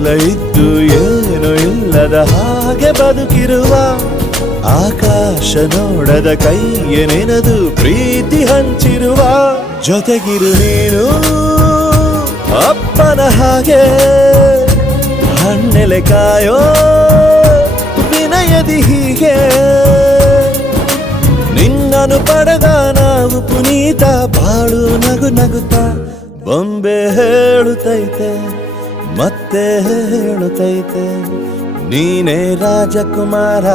ಎಲ್ಲ ಇದ್ದು ಏನು ಇಲ್ಲದ ಹಾಗೆ ಬದುಕಿರುವ ಆಕಾಶ ನೋಡದ ಕೈಯ ನೆನೆದು ಪ್ರೀತಿ ಹಂಚಿರುವ ಜೊತೆಗಿರು ನೀನು ಅಪ್ಪನ ಹಾಗೆ ಹಣ್ಣೆಲೆ ಕಾಯೋ ವಿನಯದಿ ಹೀಗೆ ನಿನ್ನನು ಪಡೆದ ನಾವು ಪುನೀತ ಬಾಳು ನಗು ನಗುತ್ತಾ ಬೊಂಬೆ ಹೇಳುತ್ತೈತೆ ಮತ್ತೆ ಹೇಳುತ್ತೈತೆ ನೀನೇ ರಾಜಕುಮಾರ.